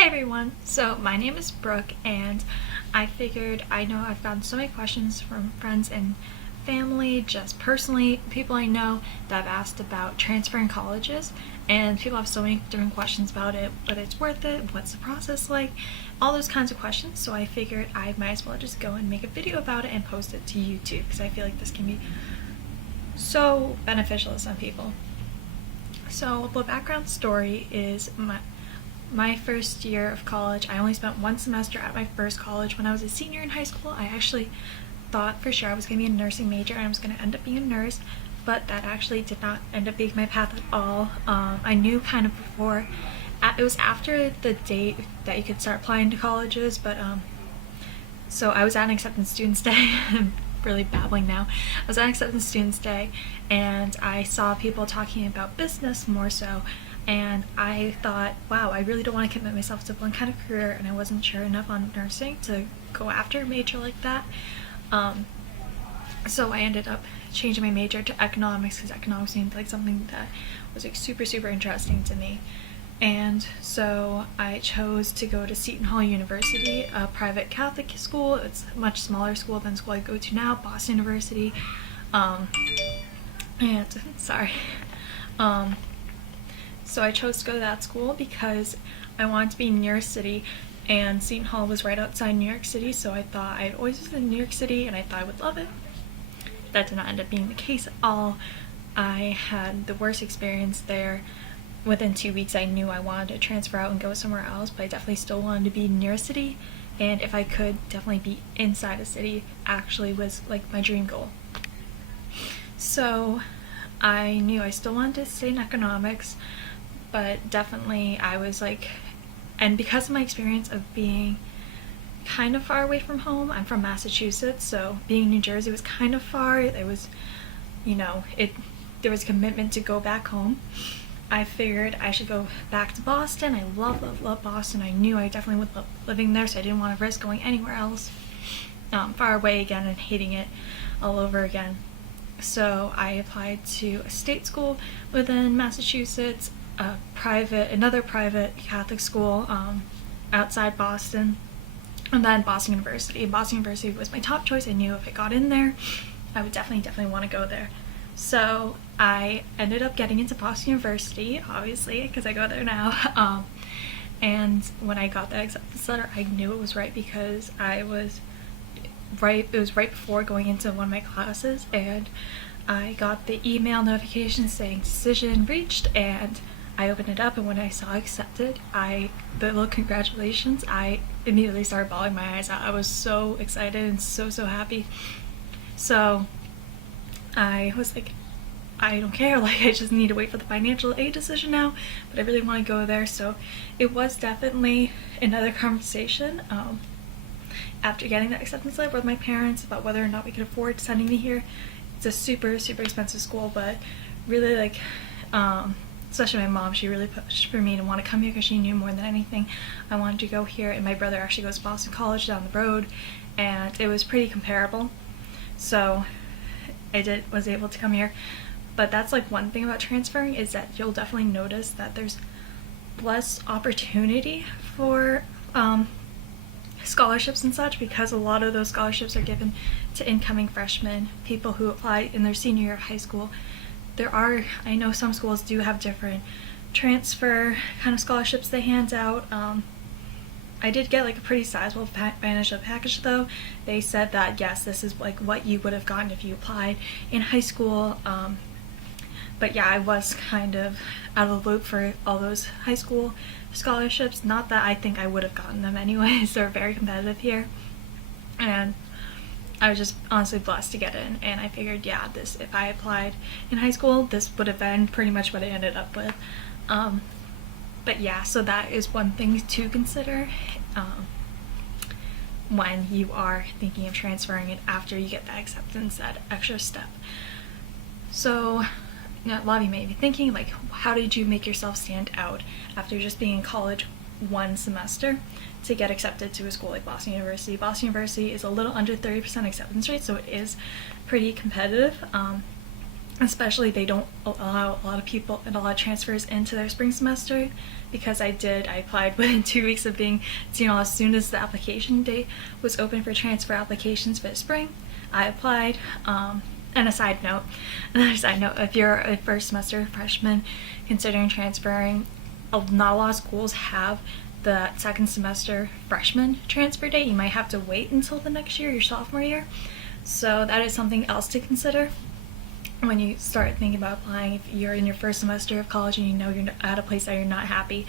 Hey everyone! So my name is Brooke, and I figured I know I've gotten so many questions from friends and family, just personally, people I know that have asked about transferring colleges, and people have so many different questions about it, whether it's worth it, what's the process like, all those kinds of questions. So I figured I might as well just go and make a video about it and post it to YouTube, because I feel like this can be so beneficial to some people. So the background story is my first year of college. I only spent one semester at my first college. When I was a senior in high school, I actually thought for sure I was going to be a nursing major and I was going to end up being a nurse, but that actually did not end up being my path at all. I knew kind of before, it was after the date that you could start applying to colleges, but so I was at an acceptance students day. I'm really babbling now. I was at an acceptance students day and I saw people talking about business more so, and I thought, wow, I really don't want to commit myself to one kind of career, and I wasn't sure enough on nursing to go after a major like that. So I ended up changing my major to economics because economics seemed like something that was like super interesting to me. And so I chose to go to Seton Hall University, a private Catholic school. It's a much smaller school than the school I go to now, Boston University. So I chose to go to that school because I wanted to be near a city, and Seton Hall was right outside New York City, so I thought I'd always visit New York City and I thought I would love it. That did not end up being the case at all. I had the worst experience there. Within 2 weeks I knew I wanted to transfer out and go somewhere else, but I definitely still wanted to be near a city, and if I could, definitely be inside a city actually was like my dream goal. So I knew I still wanted to stay in economics, but definitely I was like, and because of my experience of being kind of far away from home, I'm from Massachusetts, so being in New Jersey was kind of far. It was, there was a commitment to go back home. I figured I should go back to Boston. I love Boston. I knew I definitely would love living there, so I didn't want to risk going anywhere else far away again and hating it all over again. So I applied to a state school within Massachusetts, another private Catholic school outside Boston, and then Boston University. Boston University was my top choice. I knew if I got in there, I would definitely want to go there. So I ended up getting into Boston University, obviously, because I go there now. And when I got that acceptance letter, I knew it was right because it was right before going into one of my classes, and I got the email notification saying decision reached, and I opened it up, and when I saw accepted, the little congratulations, I immediately started bawling my eyes out. I was so excited and so happy. So I was like, I don't care, like I just need to wait for the financial aid decision now, but I really want to go there. So it was definitely another conversation after getting that acceptance letter with my parents about whether or not we could afford sending me here. It's a super expensive school, but really like especially my mom, she really pushed for me to want to come here because she knew more than anything I wanted to go here, and my brother actually goes to Boston College down the road, and it was pretty comparable, so I was able to come here. But that's like one thing about transferring, is that you'll definitely notice that there's less opportunity for scholarships and such, because a lot of those scholarships are given to incoming freshmen, people who apply in their senior year of high school. I know some schools do have different transfer kind of scholarships they hand out. I did get like a pretty sizable financial package though. They said that yes, this is like what you would have gotten if you applied in high school. But yeah, I was kind of out of the loop for all those high school scholarships. Not that I think I would have gotten them anyways. They're very competitive here, and I was just honestly blessed to get in, and I figured, yeah, if I applied in high school, this would have been pretty much what I ended up with. But yeah, so that is one thing to consider when you are thinking of transferring it after you get that acceptance, that extra step. So a lot of you may be thinking, like, how did you make yourself stand out after just being in college one semester to get accepted to a school like Boston University? Boston University is a little under 30% acceptance rate, so it is pretty competitive. especially they don't allow a lot of people and a lot of transfers into their spring semester. Because I applied within 2 weeks of being Seton Hall. As soon as the application date was open for transfer applications for the spring, I applied. And another side note, if you're a first semester freshman considering transferring, not a lot of schools have the second semester freshman transfer date. You might have to wait until the next year, your sophomore year. So that is something else to consider when you start thinking about applying, if you're in your first semester of college and you know you're at a place that you're not happy.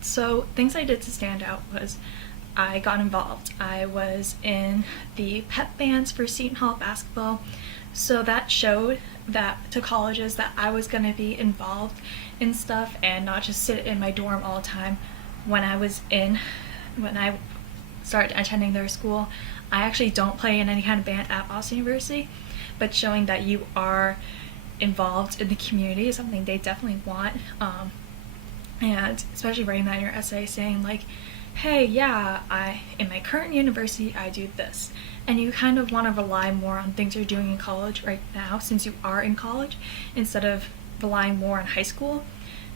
So things I did to stand out was I got involved. I was in the pep bands for Seton Hall basketball, so that showed that to colleges that I was going to be involved in stuff and not just sit in my dorm all the time. When I started attending their school, I actually don't play in any kind of band at Boston University, but showing that you are involved in the community is something they definitely want. And especially writing that in your essay, saying like, hey, yeah, in my current university I do this, and you kind of want to rely more on things you're doing in college right now, since you are in college, instead of relying more on high school.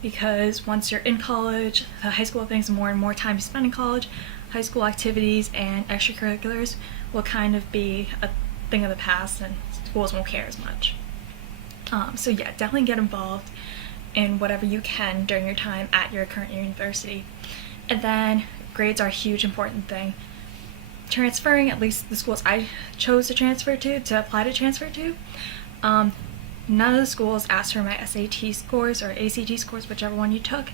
Because once you're in college, the high school things, more and more time you spend in college, high school activities and extracurriculars will kind of be a thing of the past, and schools won't care as much. So yeah, definitely get involved in whatever you can during your time at your current university. And then grades are a huge important thing. Transferring, at least the schools I chose to apply to transfer to, none of the schools asked for my SAT scores or ACT scores, whichever one you took,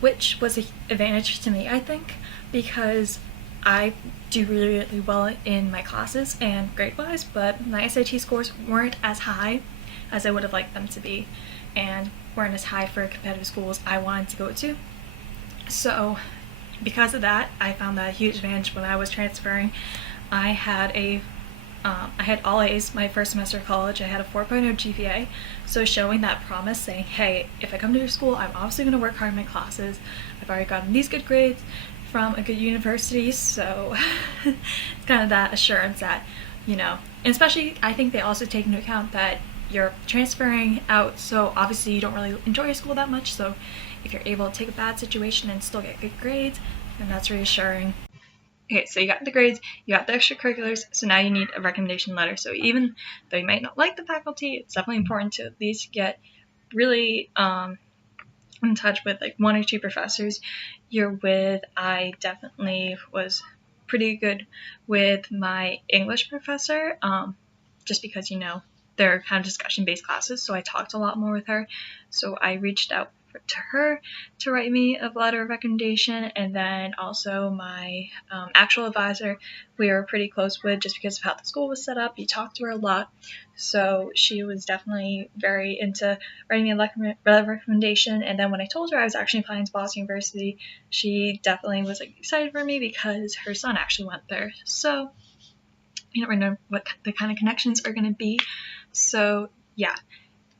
which was an advantage to me, I think, because I do really, really well in my classes and grade-wise, but my SAT scores weren't as high as I would have liked them to be, and weren't as high for competitive schools I wanted to go to. So because of that, I found that a huge advantage when I was transferring. I had all A's my first semester of college. I had a 4.0 GPA, so showing that promise, saying, hey, if I come to your school, I'm obviously going to work hard in my classes. I've already gotten these good grades from a good university, so it's kind of that assurance that, and especially I think they also take into account that you're transferring out, so obviously you don't really enjoy your school that much, so if you're able to take a bad situation and still get good grades, then that's reassuring. Okay, so you got the grades, you got the extracurriculars, so now you need a recommendation letter. So even though you might not like the faculty, it's definitely important to at least get really in touch with like one or two professors you're with. I definitely was pretty good with my English professor, just because, they're kind of discussion-based classes, so I talked a lot more with her. So I reached out to her to write me a letter of recommendation, and then also my actual advisor we were pretty close with, just because of how the school was set up. You talked to her a lot, so she was definitely very into writing me a letter of recommendation. And then when I told her I was actually applying to Boston University, she definitely was excited for me because her son actually went there. So you never know what the kind of connections are going to be. So yeah,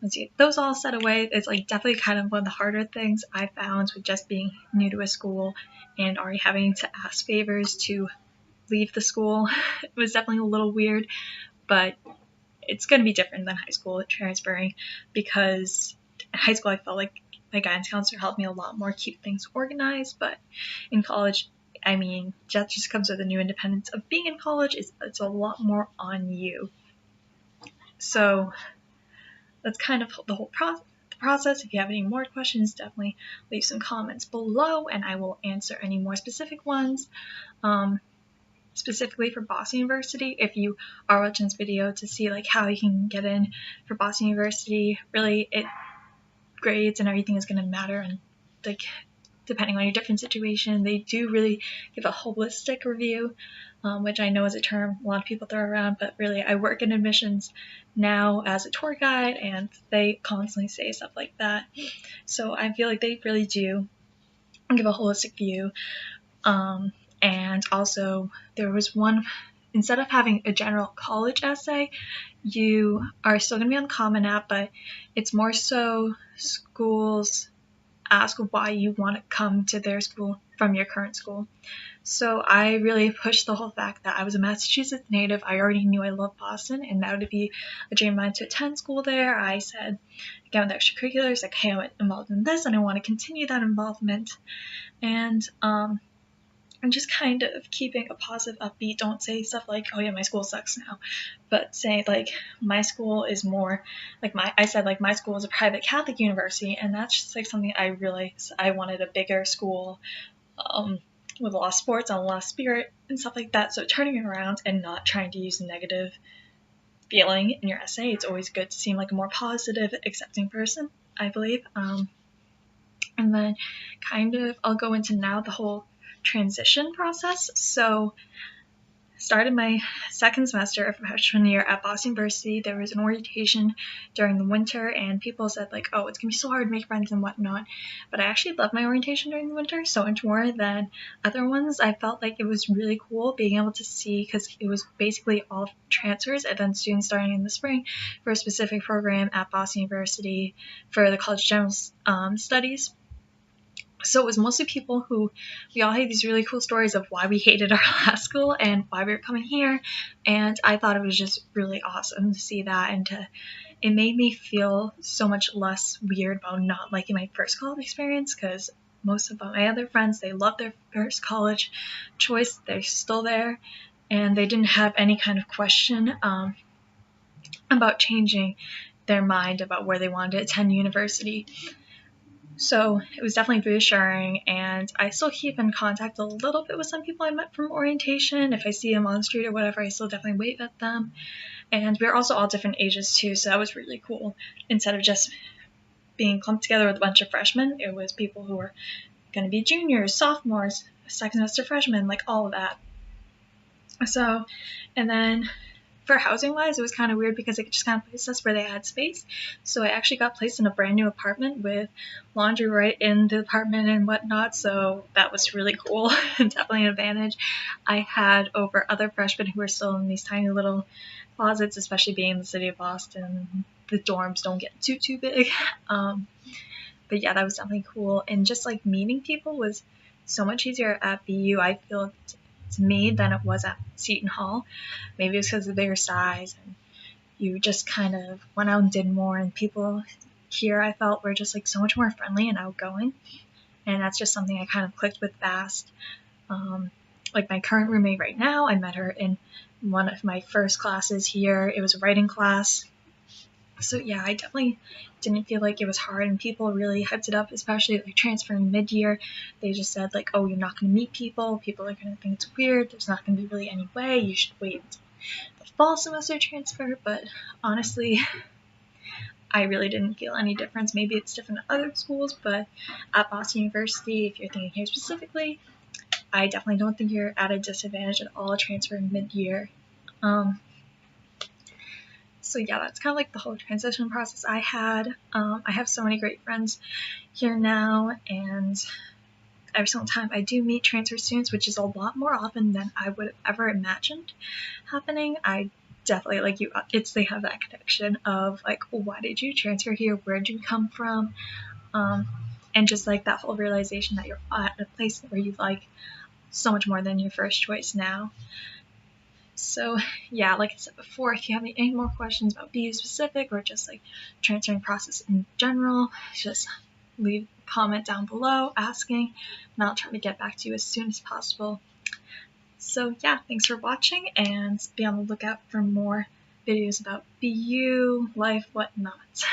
once you get those all set away, it's definitely kind of one of the harder things I found with just being new to a school and already having to ask favors to leave the school. It was definitely a little weird, but it's going to be different than high school transferring, because in high school I felt like my guidance counselor helped me a lot more keep things organized, but in college, that just comes with the new independence of being in college. It's a lot more on you. So that's kind of the whole process. If you have any more questions, definitely leave some comments below, and I will answer any more specific ones. Specifically for Boston University, if you are watching this video to see how you can get in for Boston University, really grades and everything is going to matter, and depending on your different situation, they do really give a holistic review, which I know is a term a lot of people throw around, but really I work in admissions now as a tour guide, and they constantly say stuff like that. So I feel like they really do give a holistic view. And also there was one, instead of having a general college essay, you are still going to be on the Common App, but it's more so schools ask why you want to come to their school from your current school. So I really pushed the whole fact that I was a Massachusetts native. I already knew I loved Boston, and that would be a dream of mine to attend school there. I said, again, with extracurriculars, like, hey, I'm involved in this, and I want to continue that involvement. And I'm just kind of keeping a positive, upbeat. Don't say stuff like, oh yeah, my school sucks now, but say like my school is more like I said like my school is a private Catholic university, and that's just like something I realized I wanted a bigger school with a lot of sports and a lot of spirit and stuff like that. So turning it around and not trying to use negative feeling in your essay, it's always good to seem like a more positive, accepting person, I believe. And then kind of I'll go into now the whole transition process. So started my second semester of freshman year at Boston University. There was an orientation during the winter, and people said like, oh, it's gonna be so hard to make friends and whatnot. But I actually loved my orientation during the winter so much more than other ones. I felt like it was really cool being able to see, because it was basically all transfers and then students starting in the spring for a specific program at Boston University for the College General Studies. So it was mostly people who, we all had these really cool stories of why we hated our last school and why we were coming here. And I thought it was just really awesome to see that, and it made me feel so much less weird about not liking my first college experience, because most of my other friends, they loved their first college choice. They're still there, and they didn't have any kind of question about changing their mind about where they wanted to attend university. So it was definitely reassuring, and I still keep in contact a little bit with some people I met from orientation. If I see them on the street or whatever, I still definitely wave at them. And we're also all different ages too, so that was really cool. Instead of just being clumped together with a bunch of freshmen, it was people who were going to be juniors, sophomores, second semester freshmen, like all of that. So, and then for housing-wise, it was kind of weird because it just kind of placed us where they had space. So I actually got placed in a brand new apartment with laundry right in the apartment and whatnot. So that was really cool and definitely an advantage. I had over other freshmen who were still in these tiny little closets, especially being in the city of Boston. The dorms don't get too big. But yeah, that was definitely cool. And just like meeting people was so much easier at BU, I feel, to me than it was at Seton Hall. Maybe it's because of the bigger size, and you just kind of went out and did more, and people here I felt were just like so much more friendly and outgoing, and that's just something I kind of clicked with fast. Like my current roommate right now, I met her in one of my first classes here. It was a writing class. So yeah, I definitely didn't feel like it was hard, and people really hyped it up, especially like transferring mid-year. They just said like, oh, you're not going to meet people. People are going to think it's weird. There's not going to be really any way. You should wait until the fall semester transfer. But honestly, I really didn't feel any difference. Maybe it's different at other schools, but at Boston University, if you're thinking here specifically, I definitely don't think you're at a disadvantage at all transferring mid-year. So yeah, that's kind of like the whole transition process I had. I have so many great friends here now, and every single time I do meet transfer students, which is a lot more often than I would have ever imagined happening, I definitely they have that connection of like, well, why did you transfer here? Where did you come from? And just like that whole realization that you're at a place where you like so much more than your first choice now. So yeah, like I said before, if you have any more questions about BU specific or just like transferring process in general, just leave a comment down below asking, and I'll try to get back to you as soon as possible. So yeah, thanks for watching, and be on the lookout for more videos about BU, life, whatnot.